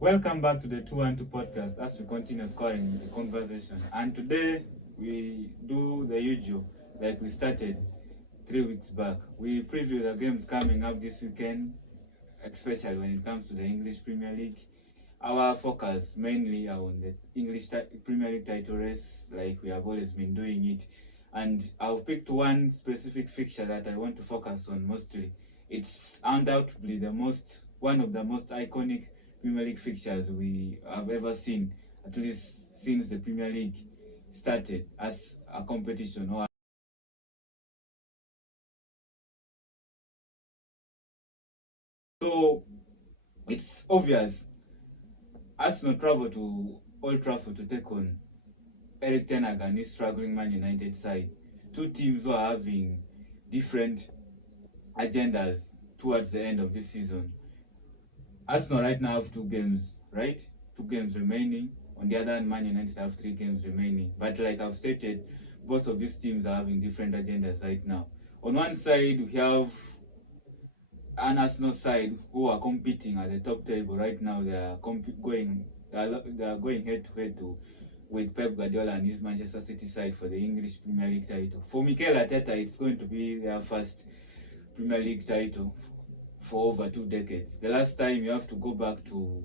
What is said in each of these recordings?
Welcome back to the 212 podcast as we continue scoring the conversation. And today we do the usual, like we started 3 weeks back. We preview the games coming up this weekend, especially when it comes to the English Premier League. Our focus mainly are on the Premier League title race, like we have always been doing it. And I've picked one specific fixture that I want to focus on mostly. It's undoubtedly one of the most iconic Premier League fixtures we have ever seen, at least since the Premier League started as a competition. So it's obvious Arsenal travel to Old Trafford to take on Eric Ten Hag and his struggling Man United side. Two teams who are having different agendas towards the end of this season. Arsenal right now have 2 games, right? 2 games remaining. On the other hand, Man United have 3 games remaining. But like I've stated, both of these teams are having different agendas right now. On one side, we have an Arsenal side who are competing at the top table right now. They are going head to head with Pep Guardiola and his Manchester City side for the English Premier League title. For Mikel Arteta, it's going to be their first Premier League title for over 2 decades. The last time you have to go back to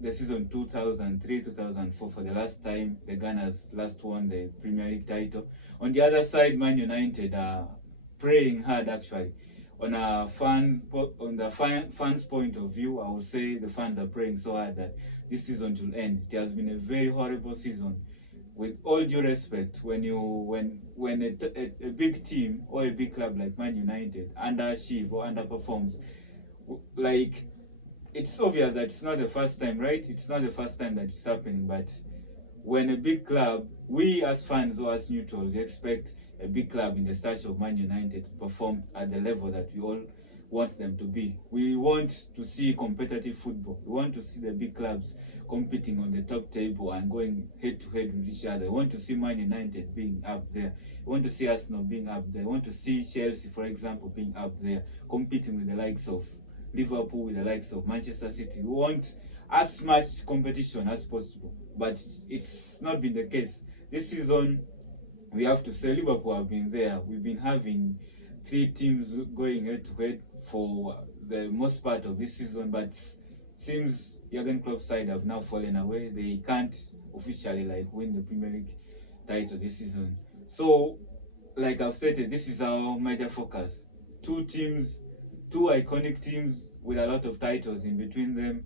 the season 2003-2004 for the last time the Gunners last won the Premier League title. On the other side, Man United are praying hard actually. On the fans' point of view, I would say the fans are praying so hard that this season will end. It has been a very horrible season. With all due respect, when a big team or a big club like Man United underachieve or underperforms, like it's obvious that it's not the first time, right? It's not the first time that it's happening, but when a big club, we as fans or as neutrals, we expect a big club in the stature of Man United to perform at the level that we all want them to be. We want to see competitive football. We want to see the big clubs competing on the top table and going head to head with each other. We want to see Man United being up there. We want to see Arsenal being up there. We want to see Chelsea, for example, being up there, competing with the likes of Liverpool, with the likes of Manchester City. We want as much competition as possible, but it's not been the case. This season, we have to say Liverpool have been there. We've been having 3 teams going head to head for the most part of this season, but seems Jurgen Klopp's side have now fallen away. They can't officially win the Premier League title this season. So, like I've stated, this is our major focus. 2 teams, 2 iconic teams with a lot of titles in between them,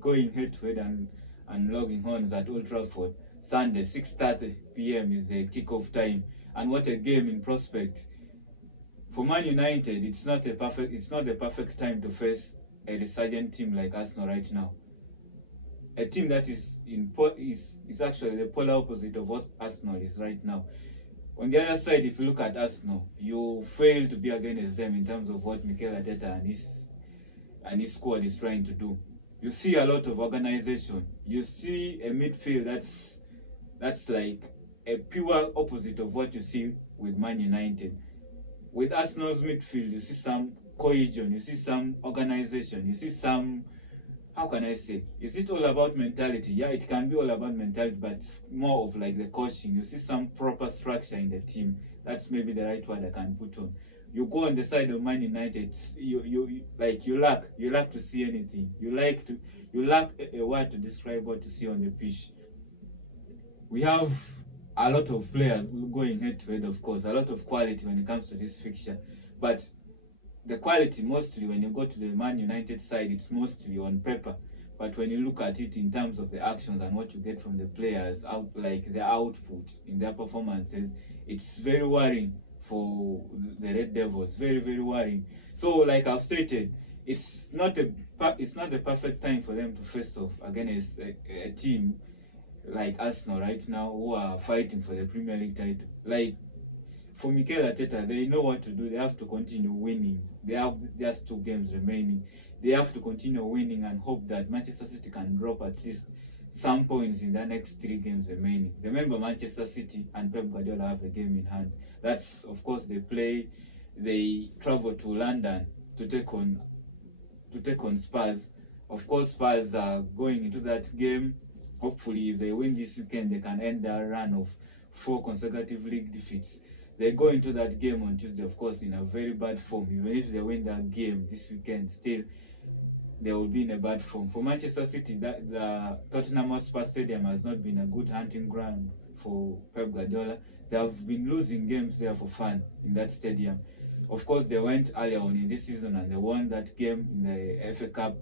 going head to head and logging horns at Old Trafford. Sunday, 6:30 p.m. is the kickoff time, and what a game in prospect. For Man United, it's not the perfect time to face a resurgent team like Arsenal right now. A team that is actually the polar opposite of what Arsenal is right now. On the other side, if you look at Arsenal, you fail to be against them in terms of what Mikel Arteta and his squad is trying to do. You see a lot of organization. You see a midfield that's like a pure opposite of what you see with Man United. With Arsenal's midfield, you see some cohesion, you see some organization, you see some, how can I say, is it all about mentality? Yeah, it can be all about mentality, but it's more of like the coaching. You see some proper structure in the team. That's maybe the right word I can put on. You go on the side of Man United, you lack to see anything. You lack a word to describe what you see on the pitch. We have a lot of players going head to head, of course, a lot of quality when it comes to this fixture, but the quality mostly when you go to the Man United side, it's mostly on paper. But when you look at it in terms of the actions and what you get from the players, like the output in their performances, it's very worrying for the Red Devils. Very, very worrying. So, like I've stated, it's not the perfect time for them to face off against a team like Arsenal right now who are fighting for the Premier League title. Like for Mikel Arteta, they know what to do. They have to continue winning. They have just 2 games remaining. They have to continue winning and hope that Manchester City can drop at least some points in the next 3 games remaining. Remember, Manchester City and Pep Guardiola have a game in hand. That's, of course, they travel to London to take on Spurs Of course, Spurs are going into that game. Hopefully, if they win this weekend, they can end their run of 4 consecutive league defeats. They go into that game on Tuesday, of course, in a very bad form. Even if they win that game this weekend, still they will be in a bad form. For Manchester City, that the Tottenham Hotspur Stadium has not been a good hunting ground for Pep Guardiola. They have been losing games there for fun in that stadium. Of course, they went earlier on in this season and they won that game in the FA Cup.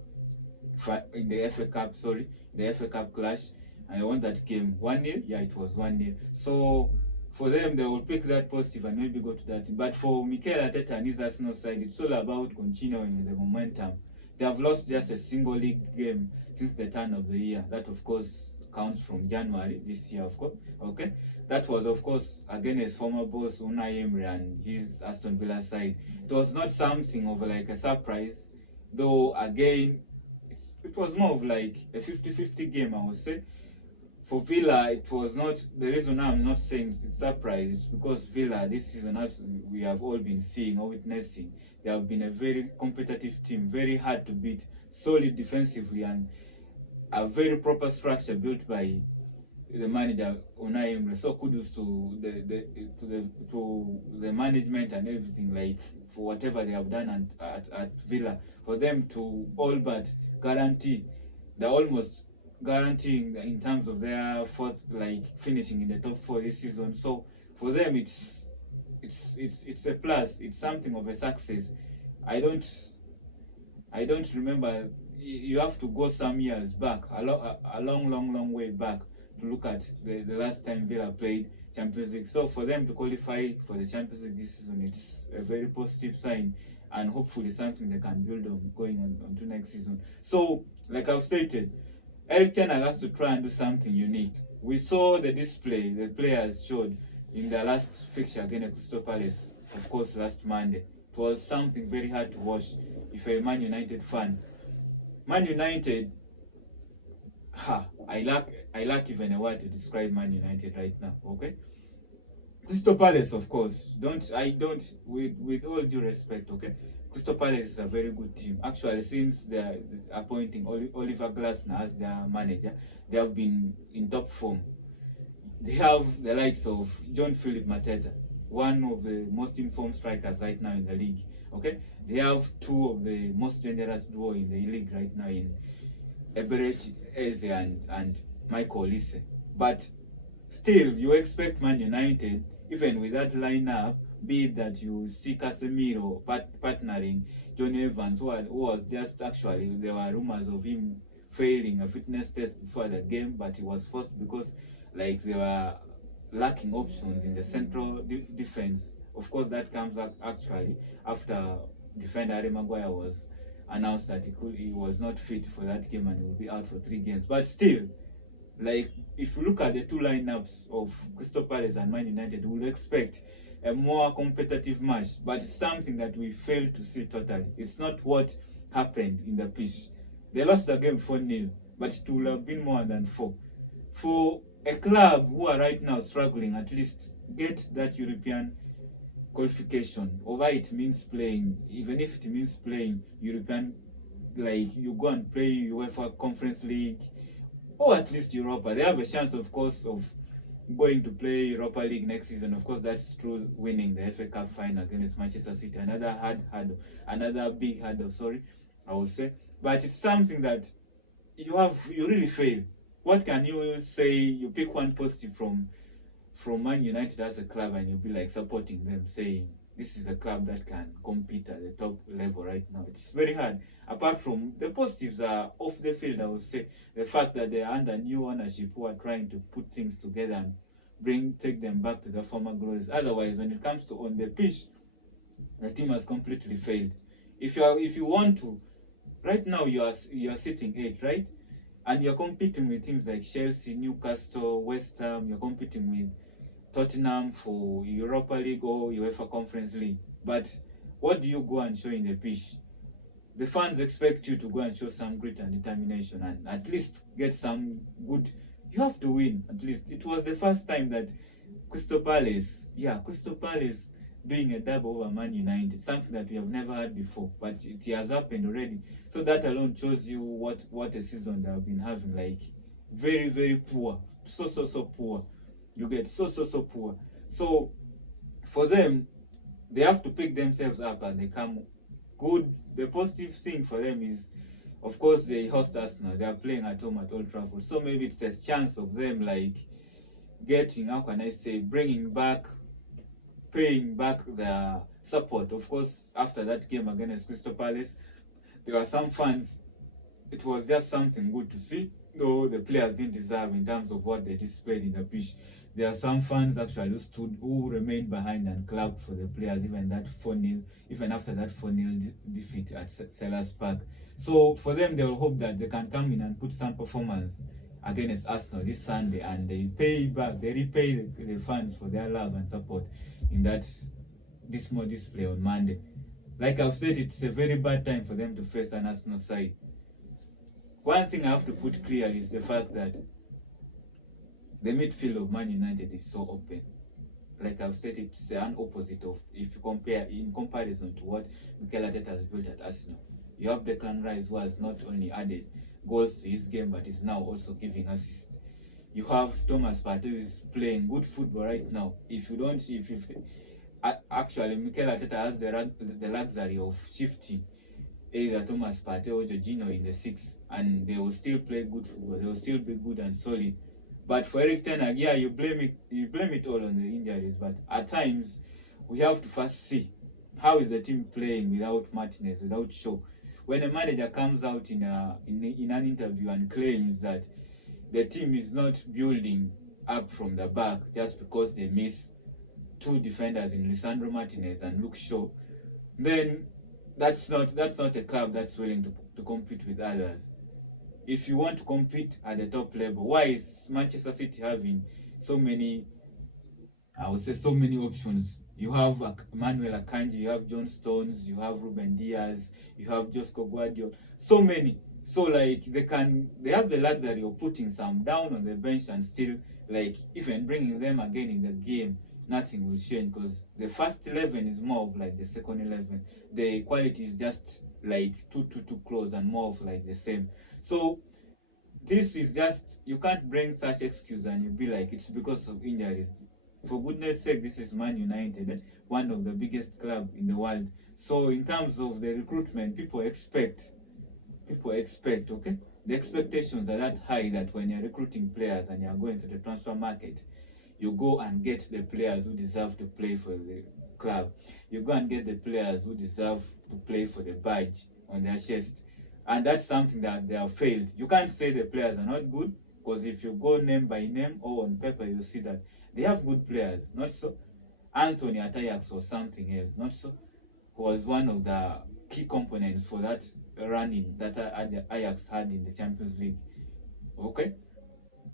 The FA Cup clash, and they won that game 1-0. Yeah, it was 1-0. So for them, they will pick that positive and maybe go to that. But for Mikel Arteta and his Arsenal side, it's all about continuing the momentum. They have lost just a single league game since the turn of the year. That, of course, counts from January this year, of course. Okay, that was, of course, against former boss Unai Emery and his Aston Villa side. It was not something of like a surprise, though. Again, it was more of like a 50-50 game, I would say. For Villa, it was not, the reason I'm not saying it's a surprise, it's because Villa this season, as we have all been seeing or witnessing, they have been a very competitive team, very hard to beat, solid defensively, and a very proper structure built by the manager Unai Emery. So kudos to the management and everything, like for whatever they have done at Villa, for them to all but guarantee, they're almost guaranteeing in terms of their fourth, like finishing in the top 4 this season. So for them, it's a plus. It's something of a success. I don't remember. You have to go some years back, a long way back, to look at the last time Villa played Champions League. So for them to qualify for the Champions League this season, it's a very positive sign, and hopefully something they can build on going on to next season. So, like I've stated, Eric Ten Hag has to try and do something unique. We saw the display the players showed in their last fixture against Crystal Palace, of course, last Monday. It was something very hard to watch if you're a Man United fan. Man United, I lack even a word to describe Man United right now. Okay, Crystal Palace, of course. With all due respect, okay, Crystal Palace is a very good team. Actually, since they're appointing Oliver Glasner as their manager, they have been in top form. They have the likes of John Philip Mateta, one of the most informed strikers right now in the league. Okay, they have 2 of the most dangerous duo in the league right now in Eberechi Eze and Michael Olise. But still, you expect Man United, even with that lineup, be it that you see Casemiro partnering Johnny Evans, who was just, actually, there were rumors of him failing a fitness test before the game, but he was forced because like they were lacking options in the central defense. Of course, that comes actually after defender Harry Maguire was announced that he was not fit for that game and he will be out for 3 games. But still, like if you look at the 2 lineups of Crystal Palace and Man United, we will expect a more competitive match, but it's something that we failed to see totally. It's not what happened in the pitch. They lost the game 4-0, but it would have been more than 4. For a club who are right now struggling, at least get that European qualification, over it means playing, even if it means playing European, like you go and play UEFA Conference League, or at least Europa. They have a chance, of course, of going to play Europa League next season. Of course, that's through winning the FA Cup final against Manchester City. Another big hurdle, sorry, I would say. But it's something that you really fail. What can you say? You pick one positive from Man United as a club and you'll be like supporting them, saying this is a club that can compete at the top level right now. It's very hard. Apart from the positives are off the field, I would say the fact that they are under new ownership who are trying to put things together and take them back to the former glories. Otherwise, when it comes to on the pitch, the team has completely failed. If you want to, right now you are sitting 8th, right? And you're competing with teams like Chelsea, Newcastle, West Ham. You're competing with Tottenham for Europa League or UEFA Conference League. But what do you go and show in the pitch? The fans expect you to go and show some grit and determination and at least get some good. You have to win at least. It was the first time that Crystal Palace, doing a double over Man United, something that we have never had before, but it has happened already. So that alone shows you what a season they have been having, like very, very poor, so poor. You get so poor. So for them, they have to pick themselves up and they come good. The positive thing for them is, of course, they host Arsenal. They are playing at home at Old Trafford, so maybe it's a chance of them like getting, how can I say, bringing back, paying back their support. Of course, after that game against Crystal Palace, there were some fans. It was just something good to see, though the players didn't deserve in terms of what they displayed in the pitch. There are some fans actually who remained behind and clapped for the players, even after that 4-0 defeat at Sellers Park. So for them, they will hope that they can come in and put some performance against Arsenal this Sunday, and they repay the fans for their love and support in that dismal display on Monday. Like I've said, it's a very bad time for them to face an Arsenal side. One thing I have to put clearly is the fact that the midfield of Man United is so open. Like I've said, it's an opposite of, if you compare, in comparison to what Mikel Arteta has built at Arsenal. You have Declan Rice, who has not only added goals to his game, but is now also giving assists. You have Thomas Partey, who is playing good football right now. Actually, Mikel Arteta has the luxury of shifting either Thomas Partey or Jorginho in the 6, and they will still play good football. They will still be good and solid. But for Erik ten Hag, yeah, you blame it all on the injuries. But at times, we have to first see how is the team playing without Martinez, without Shaw. When a manager comes out in an interview and claims that the team is not building up from the back just because they miss two defenders in Lisandro Martinez and Luke Shaw, then that's not a club that's willing to compete with others. If you want to compete at the top level, why is Manchester City having so many, I would say, so many options? You have Manuel Akanji, you have John Stones, you have Ruben Diaz, you have Josko Guardiola, so many. So like they have the luxury of putting some down on the bench and still, like, even bringing them again in the game, nothing will change, because the first 11 is more of like the second 11. The quality is just like too close and more of like the same. So this is just, you can't bring such excuse and you be like it's because of injuries. For goodness sake, this is Man United, one of the biggest club in the world. So in terms of the recruitment, people expect, okay, the expectations are that high that when you're recruiting players and you're going to the transfer market, you go and get the players who deserve to play for the club. You go and get the players who deserve to play for the badge on their chest. And that's something that they have failed. You can't say the players are not good, because if you go name by name or on paper, you see that they have good players. Not so. Anthony at Ajax was something else. Not so. Who was one of the key components for that running that Ajax had in the Champions League. Okay?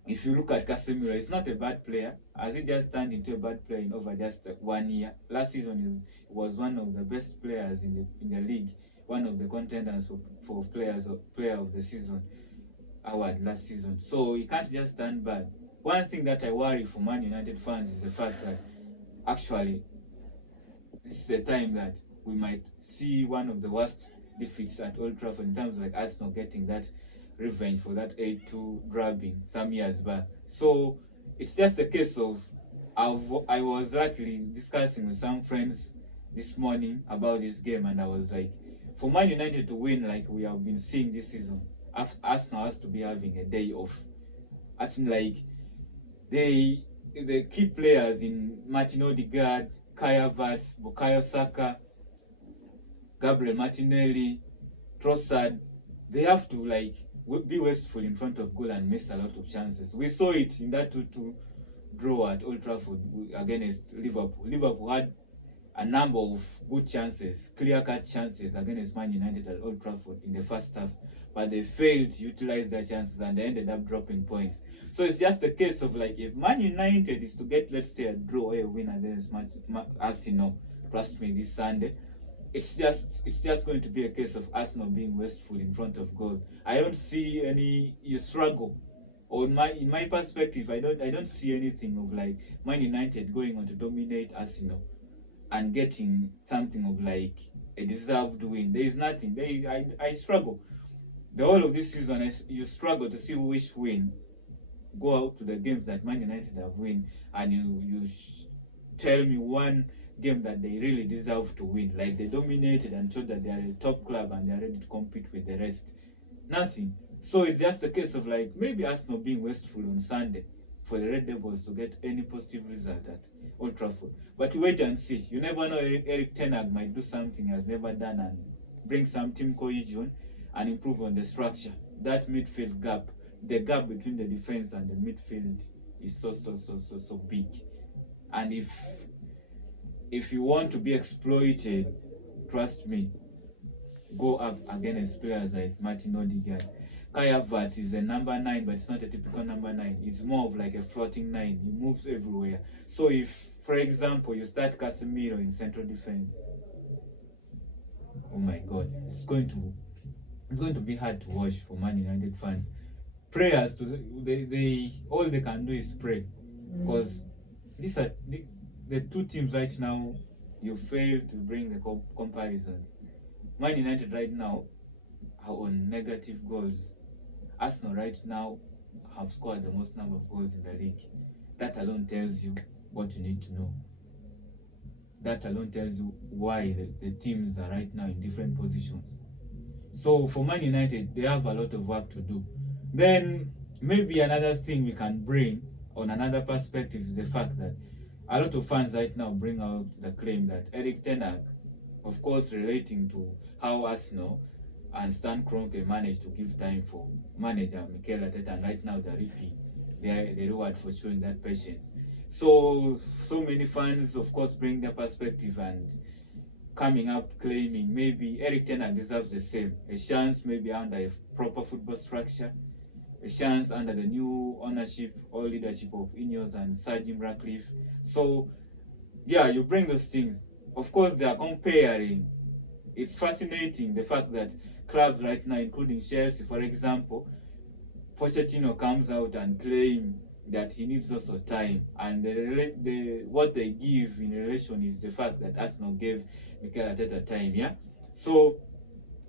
If you look at Casemiro, he's not a bad player. Has he just turned into a bad player in over just 1 year? Last season, he was one of the best players in the league, one of the contenders for player of the season award last season. So he can't just turn bad. One thing that I worry for Man United fans is the fact that actually this is a time that we might see one of the worst defeats at Old Trafford, in terms of like Arsenal getting that revenge for that 8-2 drubbing some years back. So it's just a case of, I was luckily discussing with some friends this morning about this game, and I was like, for Man United to win like we have been seeing this season, Arsenal has to be having a day off. As in, like, the key players in Martin Odegaard, Kai Havertz, Bukayo Saka, Gabriel Martinelli, Trossard, they have to like be wasteful in front of goal and miss a lot of chances. We saw it in that 2-2 draw at Old Trafford against Liverpool. Liverpool had a number of good chances, clear-cut chances against Man United at Old Trafford in the first half, but they failed to utilize their chances and they ended up dropping points. So it's just a case of like, if Man United is to get, let's say, a draw or a win against Arsenal, trust me, this Sunday, it's just going to be a case of Arsenal being wasteful in front of goal. I don't see any struggle. Or in my perspective, I don't see anything of like Man United going on to dominate Arsenal. and getting something of like a deserved win. There is nothing. I struggle. The whole of this season, you struggle to see which win. Go out to the games that Man United have win, and you tell me one game that they really deserve to win. Like they dominated and showed that they are a top club and they are ready to compete with the rest. Nothing. So it's just a case of like maybe Arsenal being wasteful on Sunday for the Red Devils to get any positive result at Old Trafford. But wait and see. You never know. Eric Ten Hag might do something he has never done and bring some team cohesion and improve on the structure. That midfield gap, the gap between the defense and the midfield is so big. And if you want to be exploited, trust me, go up against players like Martin Odegaard. Kai Havertz is a number 9, but it's not a typical number 9. It's more of like a floating 9. He moves everywhere. So if, for example, you start Casemiro in central defense, oh my God, it's going to be hard to watch for Man United fans. Prayers to they all they can do is pray, because these are the two teams right now. You fail to bring the comparisons. Man United right now are on negative goals. Arsenal right now have scored the most number of goals in the league. That alone tells you what you need to know. That alone tells you why the teams are right now in different positions. So for Man United, they have a lot of work to do. Then maybe another thing we can bring on another perspective is the fact that a lot of fans right now bring out the claim that Eric Ten Hag, of course relating to how Arsenal and Stan Kroenke managed to give time for manager Mikel Arteta, and right now they're reaping the reward for showing that patience. So many fans, of course, bring their perspective and coming up claiming maybe Eric Ten Hag deserves the same, a chance maybe under a proper football structure, a chance under the new ownership or leadership of Ineos and Sir Jim Ratcliffe. So yeah, you bring those things. Of course, they are comparing. It's fascinating the fact that clubs right now, including Chelsea, for example, Pochettino comes out and claim that he needs also time, and what they give in relation is the fact that Arsenal gave Mikel Arteta time. Yeah. So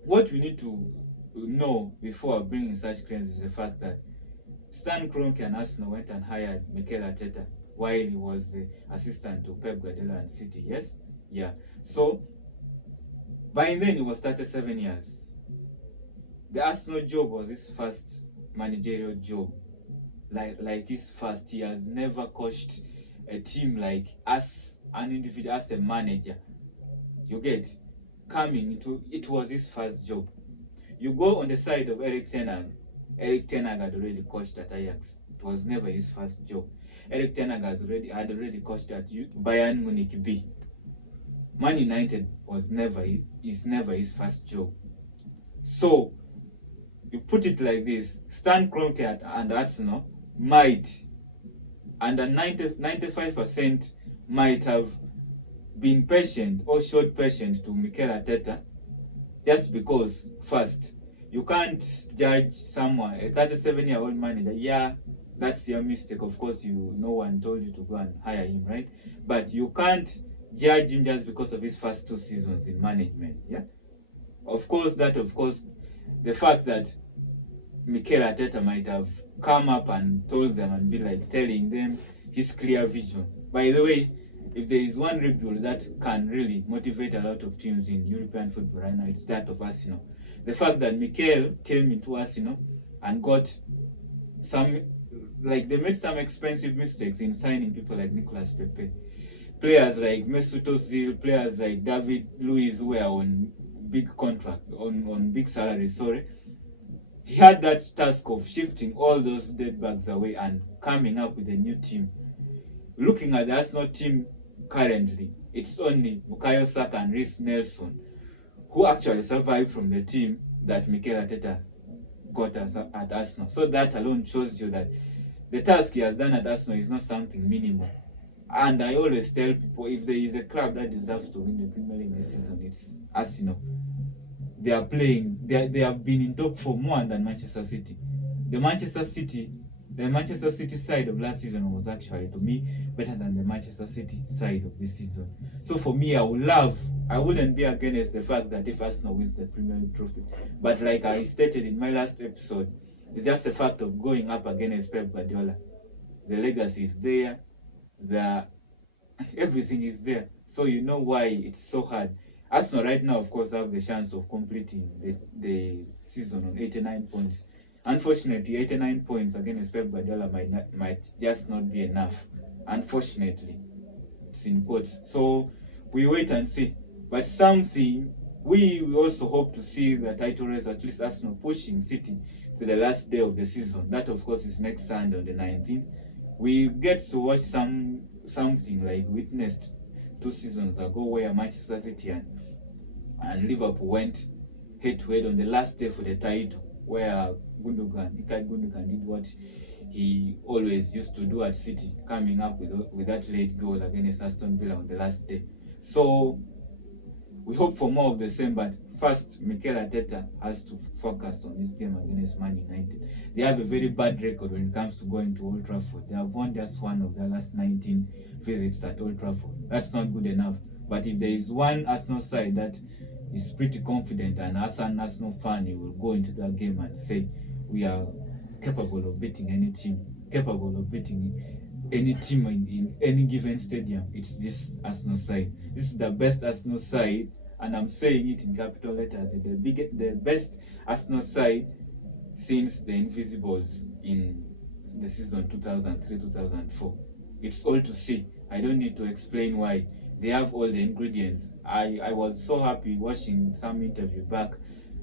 what we need to know before bringing such claims is the fact that Stan Kroenke and Arsenal went and hired Mikel Arteta while he was the assistant to Pep Guardiola and City. Yes. Yeah. So by then he was 37 years. The Arsenal job was his first managerial job. Like his first. He has never coached a team like as an individual, as a manager. You get coming into it was his first job. You go on the side of Eric Ten Hag. Eric Ten Hag had already coached at Ajax. It was never his first job. Eric Ten Hag had already coached at Bayern Munich B. Man United is never his first job. So you put it like this: Stan Kroenke and Arsenal might, under 95% might have been patient or showed patience to Mikel Arteta, just because first, you can't judge someone, a 37-year-old manager. Yeah, that's your mistake. Of course, no one told you to go and hire him, right? But you can't judge him just because of his first 2 seasons in management. Yeah. Of course, the fact that Mikel Arteta might have come up and told them and be like telling them his clear vision. By the way, if there is one rebuild that can really motivate a lot of teams in European football right now, it's that of Arsenal. The fact that Mikel came into Arsenal and got they made some expensive mistakes in signing people like Nicolas Pepe, players like Mesut Ozil, players like David Luiz, who were on big contract, on big salaries, sorry. He had that task of shifting all those dead bags away and coming up with a new team. Looking at the Arsenal team currently, it's only Bukayo Saka and Reece Nelson who actually survived from the team that Mikel Arteta got at Arsenal. So that alone shows you that the task he has done at Arsenal is not something minimal. And I always tell people, if there is a club that deserves to win the Premier League this season, it's Arsenal. They are playing, they have been in top for more than Manchester City. The Manchester City the Manchester City side of last season was actually, to me, better than the Manchester City side of this season. So for me, I wouldn't be against the fact that if Arsenal wins the Premier League trophy. But like I stated in my last episode, it's just a fact of going up against Pep Guardiola. The legacy is there, everything is there. So you know why it's so hard. Arsenal right now, of course, have the chance of completing the season on 89 points. Unfortunately, 89 points against Pep Guardiola might just not be enough. Unfortunately, it's in quotes. So we wait and see. But something we also hope to see the title race, at least Arsenal pushing City to the last day of the season. That, of course, is next Sunday on the 19th. We get to watch something like witnessed 2 seasons ago, where Manchester City and Liverpool went head-to-head on the last day for the title, where Ilkay Gundogan did what he always used to do at City, coming up with that late goal against Aston Villa on the last day. So we hope for more of the same, but first, Mikel Arteta has to focus on this game against Man United. They have a very bad record when it comes to going to Old Trafford. They have won just one of their last 19 visits at Old Trafford. That's not good enough. But if there is one Arsenal side that is pretty confident, and as an Arsenal fan, you will go into that game and say, we are capable of beating any team, capable of beating any team in any given stadium, it's this Arsenal side. This is the best Arsenal side, and I'm saying it in capital letters, the best Arsenal side since the Invisibles in the season 2003-2004. It's all to see. I don't need to explain why. They have all the ingredients. I was so happy watching some interview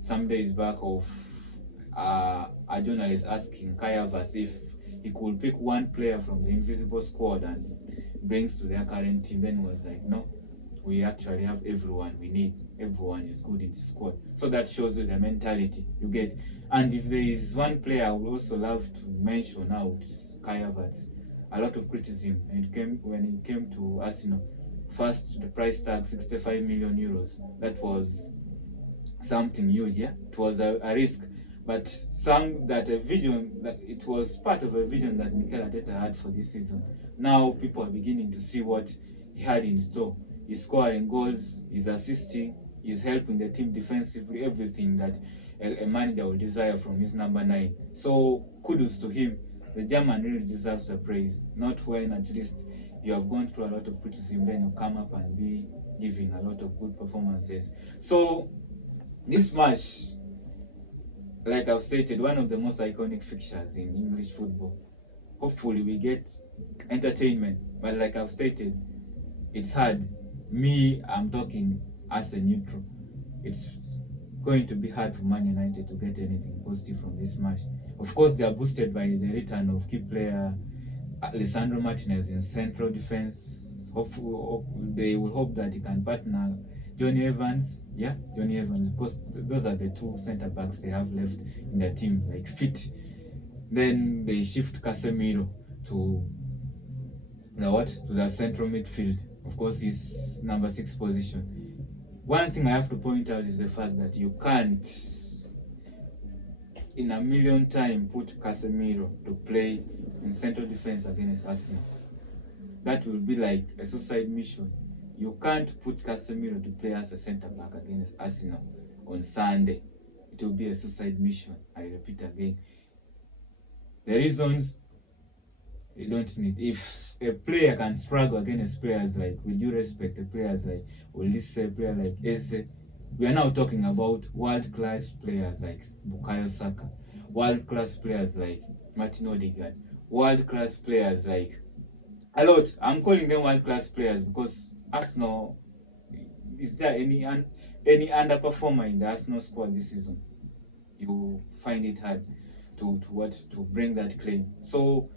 some days back of a journalist asking Kai Havertz if he could pick one player from the invisible squad and brings to their current team. Then he was like, no, we actually have everyone we need. Everyone is good in the squad. So that shows you the mentality you get. And if there is one player I would also love to mention now, it's Kai Havertz. A lot of criticism when it came to Arsenal. First, the price tag, 65 million euros. That was something huge, yeah? It was a risk. But it was part of a vision that Mikel Arteta had for this season. Now people are beginning to see what he had in store. He's scoring goals, he's assisting, he's helping the team defensively, everything that a manager will desire from his number 9. So kudos to him. The German really deserves the praise. Not when at least you have gone through a lot of criticism, then you come up and be giving a lot of good performances. So this match, like I've stated, one of the most iconic fixtures in English football. Hopefully we get entertainment, but like I've stated, it's hard. I'm talking as a neutral. It's going to be hard for Man United to get anything positive from this match. Of course, they are boosted by the return of key player Lisandro Martinez in central defense. Hopefully, they will hope that he can partner Johnny Evans, because those are the 2 centre backs they have left in the team, like fit. Then they shift Casemiro to the central midfield. Of course, his number 6 position. One thing I have to point out is the fact that you can't, in a million times, put Casemiro to play in central defense against Arsenal. That will be like a suicide mission. You can't put Casemiro to play as a centre back against Arsenal on Sunday. It will be a suicide mission. I repeat again. The reasons you don't need. If a player can struggle against players like, with due respect, players like Olise, a player like Eze, we are now talking about world-class players like Bukayo Saka, world-class players like Martin Odegaard, world-class players like a lot. I'm calling them world-class players because Arsenal, is there any underperformer in the Arsenal squad this season? You find it hard to bring that claim. So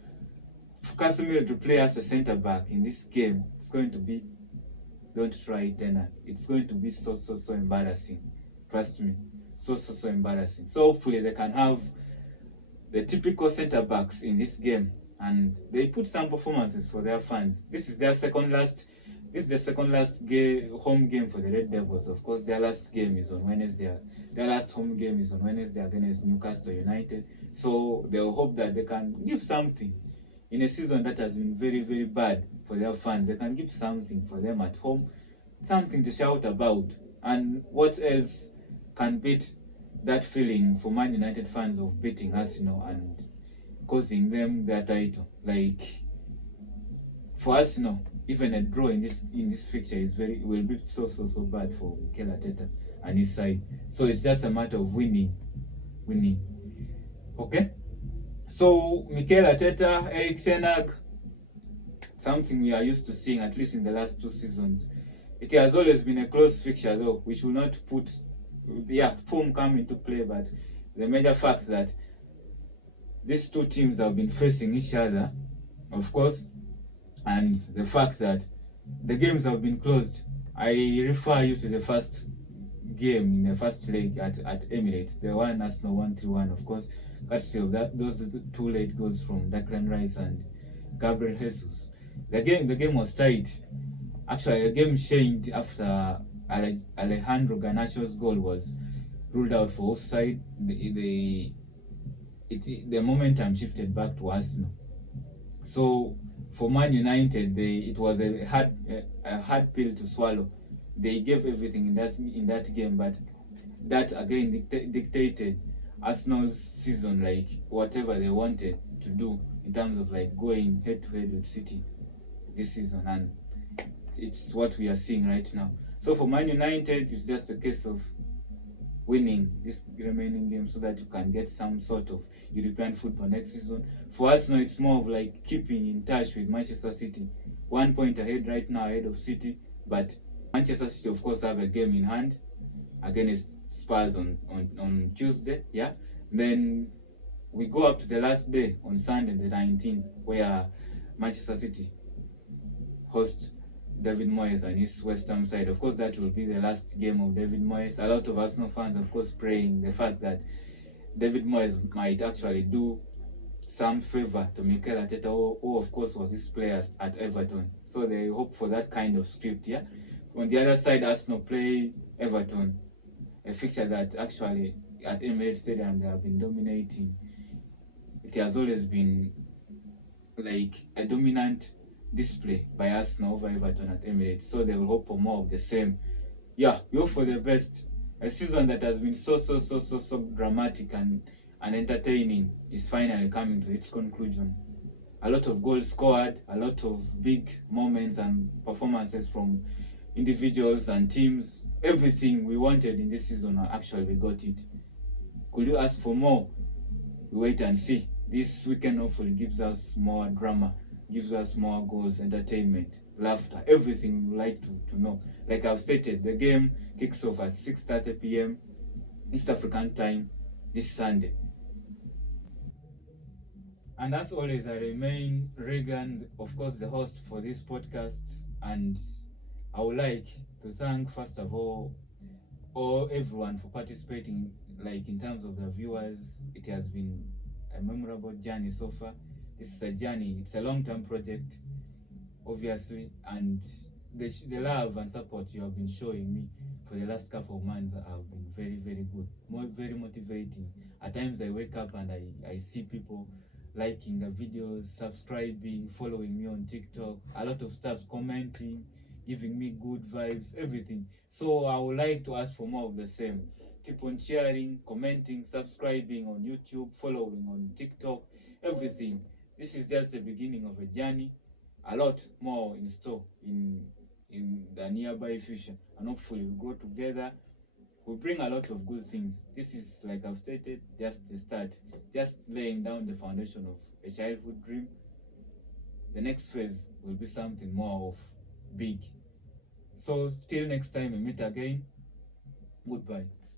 for Casemiro to play as a centre back in this game, it's going to be, don't try it, Tenor. It's going to be so embarrassing. Trust me, so embarrassing. So hopefully they can have the typical centre backs in this game, and they put some performances for their fans. This is the second last home game for the Red Devils. Of course, their last game is on Wednesday. Their last home game is on Wednesday against Newcastle United. So they will hope that they can give something in a season that has been very, very bad for their fans. They can give something for them at home, something to shout about. And what else can beat that feeling for Man United fans of beating Arsenal and causing them their title? Like, for Arsenal, even a draw in this fixture will be so bad for Mikel Arteta and his side. So it's just a matter of winning. Okay. So Mikel Arteta, Erik ten Hag, something we are used to seeing at least in the last 2 seasons. It has always been a close fixture, though. We should not put, form come into play, but the major fact that these two teams have been facing each other, of course, and the fact that the games have been closed. I refer you to the first game in the first leg at Emirates. The one Arsenal 1-3-1, of course, courtesy of those 2 late goals from Declan Rice and Gabriel Jesus. The game was tight. Actually, the game changed after Alejandro Garnacho's goal was ruled out for offside. The momentum shifted back to Arsenal. So for Man United, it was a hard pill to swallow. They gave everything in that game, but that again dictated Arsenal's season, like whatever they wanted to do in terms of like going head to head with City this season, and it's what we are seeing right now. So for Man United, it's just a case of winning this remaining game so that you can get some sort of European football next season. For Arsenal, it's more of like keeping in touch with Manchester City. 1 point ahead right now, ahead of City, but Manchester City, of course, have a game in hand against Spurs on Tuesday. Yeah, then we go up to the last day on Sunday, the 19th, where Manchester City host David Moyes and his West Ham side. Of course, that will be the last game of David Moyes. A lot of Arsenal fans, of course, praying the fact that David Moyes might actually do some favor to Mikel Arteta, who of course was his players at Everton. So they hope for that kind of script. Yeah. On the other side, Arsenal play Everton, a fixture that actually at Emirates Stadium they have been dominating. It has always been like a dominant display by Arsenal over Everton at Emirates. So they will hope for more of the same. Yeah, we hope for the best. A season that has been so dramatic and entertaining is finally coming to its conclusion. A lot of goals scored, a lot of big moments and performances from individuals and teams. Everything we wanted in this season, actually we got it. Could you ask for more? We wait and see. This weekend hopefully gives us more drama, gives us more goals, entertainment, laughter, everything we like to know. Like I've stated, the game kicks off at 6:30 p.m. East African time this Sunday. And as always, I remain Regan, of course, the host for this podcast. And I would like to thank, first of all everyone for participating. Like in terms of the viewers, it has been a memorable journey so far. This is a journey, it's a long-term project, obviously, and the love and support you have been showing me for the last couple of months have been very good, very motivating. At times I wake up and I see people liking the videos, subscribing, following me on TikTok, a lot of stuff, commenting, giving me good vibes, everything. So I would like to ask for more of the same. Keep on sharing, commenting, subscribing on YouTube, following on TikTok, everything. This is just the beginning of a journey. A lot more in store in the nearby future, and hopefully we grow together. We bring a lot of good things. This is, like I've stated, just the start, just laying down the foundation of a childhood dream. The next phase will be something more of big. So till next time we meet again, goodbye.